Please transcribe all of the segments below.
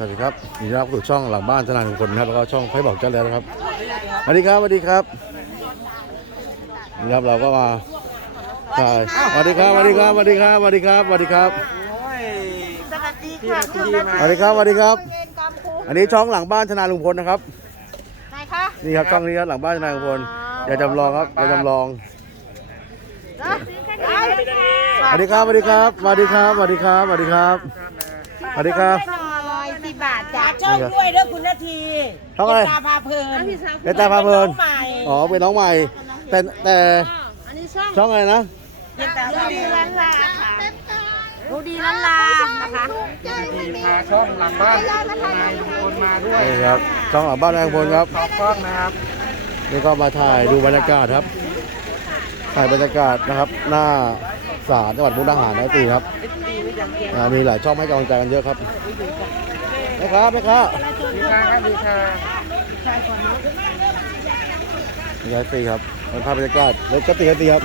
วัสดีครับยินดีต้อนรับสู่ช่องหลังบ้านทนายของคนนะครับแล้วก็ช่องไฟบอกเจ้าแล้วนะครับสวัสดีครับสวัสดีครับนี่ครับเราก็มาถ่ายสวัสดีครับสวัสดีครับสวัสดีครับสวัสดีครับสวัสดีครับสวัสดีค่ะสวัสดีครับสวัสดีครับเวรกรรมครูอันนี้ช่องหลังบ้านทนายลุงพลนะครับไหนคะนี่ครับช่องนี้ครับหลังบ้านทนายลุงพลอย่าจำลองครับอย่าจำลองเนาะไอ้สวัสดีครับสวัสดีครับสวัสดีครับสวัสดีครับสวัสดีครับสวัสดีครับ ช่องด้วยเด้อคุณนาทีช่องอะไร ตาพาเพลินเอตาพาเพลินใหม่อ๋อเป็นน้องใหม่ แต่แต่อันนี้ช่องช่องอะไรนะเย็นตาดูพาเพดีลินล้านลาค่ะดูดีล้านลานะคะพาช่องหลังบ้านนายลุงพลมาด้วยนี่ครับช่องหลังบ้านทนายลุงพลครับ ขอบกล้องนะครับนี่ก็มาถ่ายดูบรรยากาศครับ ถ่ายบรรยากาศนะครับ หน้าศาลจังหวัดมุกดาหารนะตีครับอ่ามีหลายช่องให้กำลังใจกันเยอะครับแม่ค้าแม่ค้าดีค่ะครับดีค่ะนี่ครับตีครับมันภาพบรรยากาศแล้วก็ตีครับตีครับ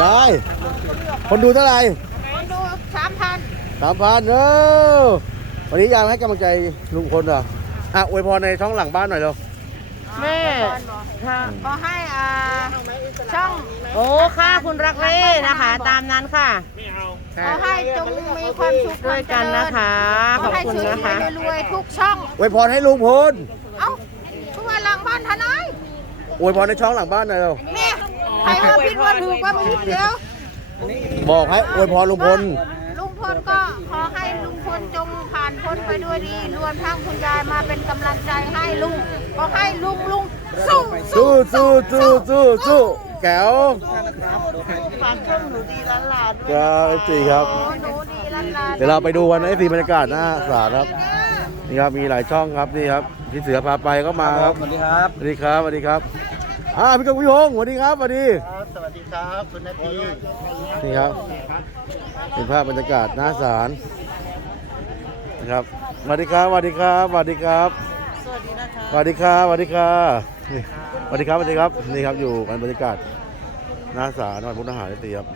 ยายคนดูเท่าไหร่คนดูสามพันสามพันเออวันนี้ยายมาให้กำลังใจลุงพลเหรออะอวยพรในช่องหลังบ้านหน่อยเร็ว แม่ก็ให้อ่าช่องโอ้ค่ะคุณรักเล่นะคะ ตามนั้นค่ะขอให้จงมีความสุขด้วยกันนะคะขอบคุณนะคะรวยๆทุกช่อง อวยพรให้ลุงพลเอ้าทุกวันหลังบ้านทนายอวยพรในช่องหลังบ้านหน่อยเร็วแม่ใครว่าผิดว่าถูกว่าไม่ผิดเดียวบอกให้อวยพรลุงพล ลุงพลก็ขอให้ลุงพลจงผ่านพ้นไปด้วยดี รวมทั้งคุณยายมาเป็นกำลังใจให้ลุง ขอให้ลุงลุงสู้สู้สู้สู้สู้สู้แก้วฝากช่องหนูดีล้านลาด้วยครับเอฟซีครับ โอ้หนูดีล้านลาเดี๋ยวเราไปดูวันเอฟซีบรรยากาศหน้าศาลครับ นี่ครับมีหลายช่องครับนี่ครับพี่เสือพาไปก็มาครับสวัสดีครับสวัสดีครับสวัสดีครับอ่าพี่กงพี่พงศ์สวัสดีครับสวัสดี สวัสดีครับคุณนาทีนี่ครับเป็นภาพบรรยากาศหน้าศาลนะครับสวัสดีครับสวัสดีครับสวัสดีครับสวัสดีนะคะสวัสดีครับสวัสดีครับนี่สวัสดีครับสวัสดีครับนี่ครับอยู่กันบรรยากาศหน้าศาลจังหวัดมุกดาหารตีครับ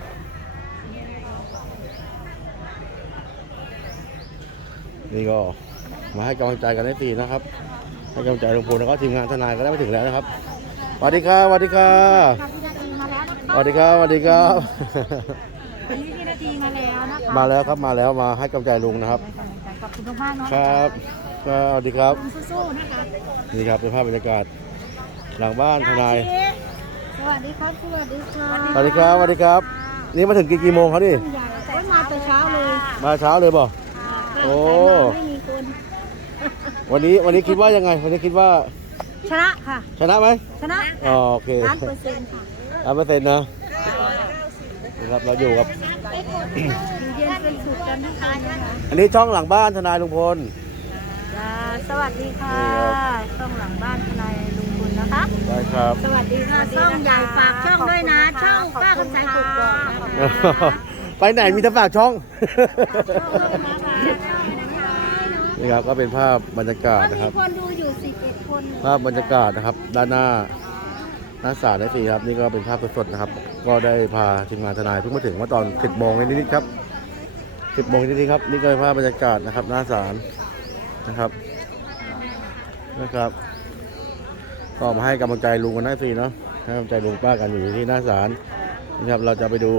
นี่ก็มาให้กำลังใจกันได้ตีนะครับ ให้กำลังใจลุงพลแล้วก็ทีมงานทนายก็ได้มาถึงแล้วนะครับสวัสดีครับสวัสดีครับ สวัสดีครับสวัสดีครับ อันนี้พี่นาทีมาแล้วนะคะมาแล้วครับมาแล้วมาให้กำลังใจลุงนะครับ ขอบคุณมากๆเนาะครับก็สวัสดีครับสู้ๆนะคะนี่ครับเป็นภาพบรรยากาศ หลังบ้านทนาย สวัสดีครับสวัสดีค่ะสวัสดีครับสวัสดีครับ นี่มาถึงกี่กี่โมงครับนี่โอ้ยมาแต่เช้าเลยมาเช้าเลยบ่โอ้ไม่มีคนวันนี้วันนี้คิดว่ายังไง วันนี้คิดว่าชนะค่ะ ชนะไหมชนะอ๋อโอเค ล้านเปอร์เซ็นต์ค่ะ ร้อยเปอร์เซ็นต์นะนี่ครับเราอยู่กับ อยู่เย็นเป็นสุขกันทุกคนนะคะอันนี้ช่องหลังบ้านทนายลุงพล จ้าสวัสดีค่ะนี่ครับช่องหลังบ้านทนายลุงคุณนะคะ ได้ครับ สวัสดีค่ะช่องใหญ่ฝากช่องด้วยนะช่องป้าคำใสกุกกอกนะคะไปไหนมีแต่ฝากช่อง นี่ครับก็เป็นภาพบรรยากาศนะครับมีคนดูอยู่11คน ภาพบรรยากาศนะครับ ด้านหน้าห น้าศาลได้สีครับนี่ก็เป็นภาพสดๆนะครับ ก็ได้พาทีมงานทนายเพิ่งมาถึงเมื่อตอน10โมงนิดๆครับ10โมงนิดๆครับนี่ก็เป็นภาพบรรยากาศนะครับหน้าศาลนะครับนะครับก็มาให้กำลังใจลุงกันหน้าสีเนาะให้กำลังใจลุงป้ากันอยู่ที่หน้าศาลนะครับเราจะไปดู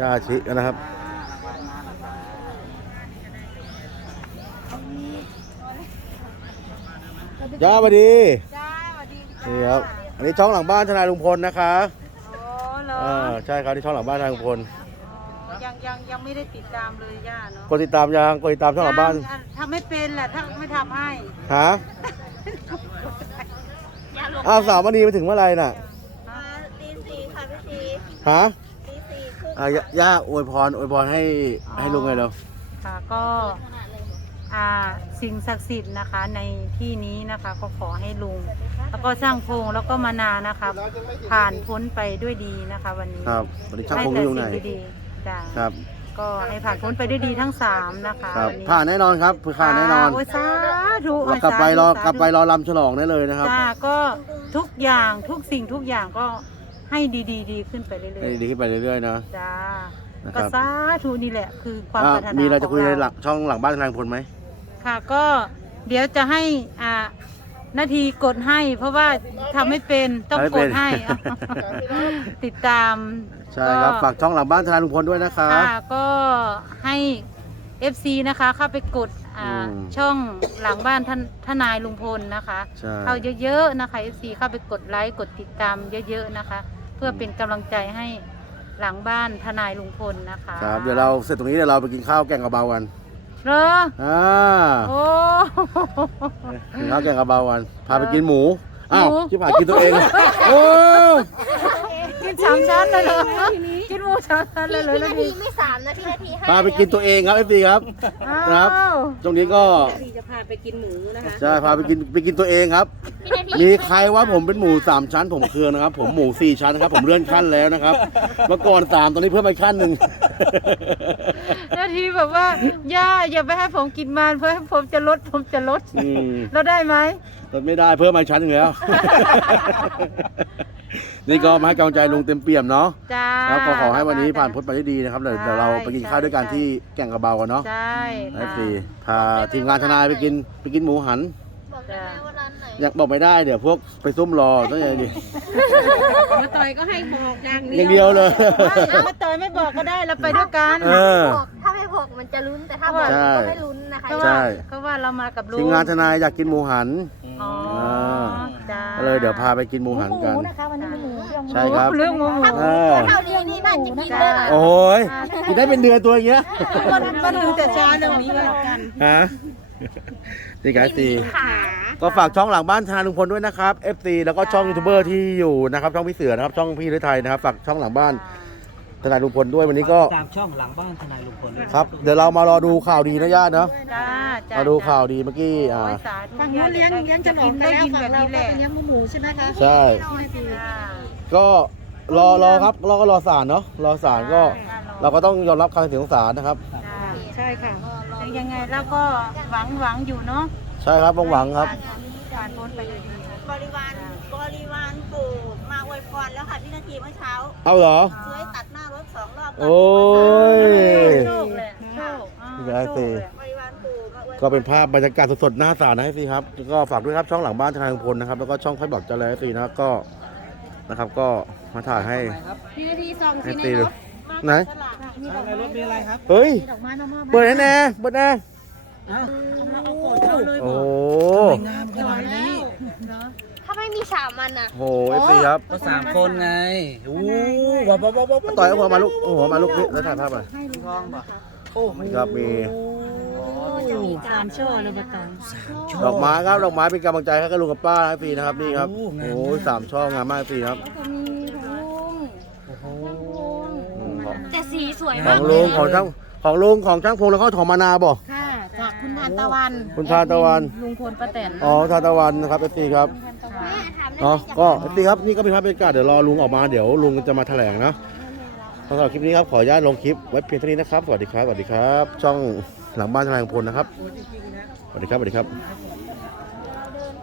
ย่าชิกันนะครับย่าสวัสดีจ้าสวัสดีนี่ครับ อันนี้ช่องหลังบ้านทนายลุงพลนะคะโอ้เหรออ่าใช่ครับที่ช่องหลังบ้านทนายลุงพลยังยังยังไม่ได้ติดตามเลยย่าเนาะกดติดตามยังกดติดตามช่องหลังบ้านยังอะทำไม่เป็นแหละถ้าไม่ทำให้ฮะอ้าวสาวมณีไปถึงเมื่อไหร่น่ะตีสี่ค่ะพี่ชีฮะตีสี่ครึ่งอะย่าย่าอวยพรอวยพรให้ให้ลุงไงเนาะค่ะก็อ่า สิ่งศักดิ์สิทธิ์นะคะในที่นี้นะคะก็ขอให้ลุง แล้วก็ช่างพงแล้วก็มานานะคะ ผ่านพ้นไปด้วยดีนะคะ วันนี้ครับวันนี้ช่างให้พงแต่อยู่ไหนสิ่งดีๆจ้ะครับ ก็ให้ผ่านพ้นไปด้วยดีทั้งสามนะคะครับวันนี้ผ่านแน่นอนครับผ่านแน่นอนโอ้ยสาธุเรากลับไปรอสาธุกลับไปรอลำฉลองได้เลยนะครับ จ้าก็ทุกอย่างทุกสิ่งทุกอย่างก็ให้ดีดีๆดีขึ้นไปเรื่อให้ยดีขึ้นไปเรื่อยๆนะ ๆจ้านะคก็รับสาธุนี่แหละคือความอะปรารถนามีอะไรจะคุยในของหลังช่องหลังบ้านทางพลไหม ค่ะก็เดี๋ยวจะให้อ่านาทีกดให้ เพราะว่าทำไม่เป็นต้องกดให้ ติดตามใช่ครับก็ฝากช่องหลังบ้านทนายลุงพลด้วยนะคะค่ะก็ให้ FC นะคะเข้าไปกดอ่าอืมช่องหลังบ้านท่านทนายลุงพลนะคะ ใช่ เข้าเยอะๆนะคะ FC เข้าไปกดไลค์กดติดตามเยอะๆนะคะ เพื่อเป็นกำลังใจให้หลังบ้านทนายลุงพลนะคะ ครับ เดี๋ยวเราเสร็จตรงนี้เดี๋ยวเราไปกินข้าวแกงกระเบากัน เหรออ่าโอ้ กินข้าวแกงกระเบากันพาไปกินหมูอ้าวหมู ชิบหายกินตัวเองโอ้กินสามชั้นเลยเหรอกิน หมูสามชั้นเลยเหรอพี่นาทีไม่สามนะพี่นาทีห้าพาไปกินตัวเองครับเอฟซีครับ ครับ อ้าวตรงนี้ก็พี่จะพาไปกินหมูนะคะใช่พาไปกินไปกินตัวเองครับ พี่นาทีมีใครว่าผมเป็นหมูสามชั้น ผมเคืองนะครับ ผมหมูสี่ชั้นนะครับ ผมเลื่อนขั้นแล้วนะครับ เมื่อก่อนสามตอนนี้เพิ่มไปขั้นหนึ่ง นาทีแบบว่าย่าอย่าไปให้ผมกินมันเพื่อให้ผมจะลดผมจะลดอืม เราได้ไหมลดไม่ได้เพิ่มมาอีกชั้นหนึ่งแล้ว นี่ก็มาให้กำลังใจลุงเต็มเปี่ยมเนาะจ้าครับก็ขอให้วันนี้ผ่านพ้นไปได้ดีนะครับเดี๋ยวใช่เดี๋ยวเราไปกินข้าวด้วยกันใช่ที่แก่งกระเบากันเนาะใช่เอค่ะฟซีพาทีมงานทนายไปกินไปกินหมูหัน บอกได้ไหมว่าร้านไหนอยากบอกไม่ได้เดี๋ยวพวกไปซุ่มรอต้องอย่างนี้มาต่อยก็ให้บอกอย่างอย่างเดียวเลยไม่มาต่อยไม่บอกก็ได้เราไปด้วยกัน เออ บอกถ้าไม่บอกมันจะลุ้นแต่ถ้าบอกใช่ มันก็ไม่ลุ้นนะคะก็ใช่ว่าก็ว่าเรามากับลุงทีมงานทนายอยากกินหมูหัน อ๋ออจ้าก็เลยเดี๋ยวพาไปกินหมูหันกันนะคะวันนี้หมูใช่ครับ เรื่องหมูหมูเออเท่านี้นี่น่าจะกินเลยเหรอโอ้ยกินได้เป็นเดือนตัวอย่างเงี้ยมันมันถึงแต่เช้าเรื่องนี้ก็แล้วกันฮะนี่ไงตีขาก็ฝากช่องหลังบ้านทนายลุงพลด้วยนะครับ FC แล้วก็ช่องยูทูบเบอร์ที่อยู่นะครับช่องพี่เสือนะครับช่องพี่ฤทัยนะครับฝากช่องหลังบ้าน ทนายลุงพลด้วยวันนี้ก็ตามช่องหลังบ้านทนายลุงพลด้วยครับ เดี๋ยวเรามารอดูข่าวดีนะญาติเนาะจ้าจ้ามาดูข่าวดีเมื่อกี้อ่าโอ้ยสาธุฝั่งนู้นเลี้ยงเลี้ยงฉลองกันแล้วฝั่งเราก็เลี้ยงหมูหมูใช่ไหมคะใช่จ้าก็รอรอครับเราก็รอศาลเนาะรอศาลก็เราก็ต้องยอมรับคำตัดสินของศาลนะครับจ้าใช่ค่ะแต่ยังไงแล้วก็หวังหวังอยู่เนาะใช่ครับหวังๆครับผ่านพ้นไปเลยดีบริวารบริวารปู่มาอวยพรแล้วค่ะพี่นาทีเมื่อเช้าเอาเหรอช่วยตัดหน้ารถ สองรอบโอ้ยโชคเลยโชคอ่าได้สิโชคเลยบริวารปู่มาอวยก็เป็นภาพบรรยากาศสดๆหน้าศาลนะให้สิครับแล้วก็ฝากด้วยครับช่องหลังบ้านทนายลุงพลนะครับแล้วก็ช่องไพ่บอกเจริญสินะครับก็นะครับก็มาถ่ายให้พี่นาทีส่งให้สิในตีรดูถไหนในรถมีอะไรครับเฮ้ยดอกไม้มามอบเปิดให้แน่เปิดแน่อ้าวโอ้งามขนาดนี้ถ้า ไม่มีสามมันอะ โหเอฟซีครับก็สามคนไงอู้ว้าวว้าวว้าวว้าวต่อยเอาหัวมาลูกเอาหัวมาลูกนี่แล้วถ่ายภาพไปทองป่ะโอ้ครับมีสามช่อเลยบะตองดอกไม้ครับดอกไม้เป็นกำลังใจให้กับลุงกับป้าให้ฟรีนะครับนี่ครับโอ้ยสามช่องงามมากฟรีครับโอ้โหอืมของแต่สีสวยขมาอกงเลลุยงของช่างของลุงของช่างพงแล้วก็ของมานาบ่ค่ะจากคุณทานตะวันคุณทานตะวัน ลุงพลป้าแตนอ๋อทานตะวันนะครับเอฟซีครับแม่ถามได้ไหม เนาะอก็สวัสดีครับนี่ก็เป็นภาพบรรยากาศเดี๋ยวรอลุงออกมาเดี๋ยวลุงจะมาแถลงนะสำหรับคลิปนี้ครับขออนุญาตลงคลิปไว้เพียงเท่านี้นะครับสวัสดีครับสวัสดีครับ ช่องหลังบ้านทนายของพลนะครับสวัสดีครับสวัสดีครับ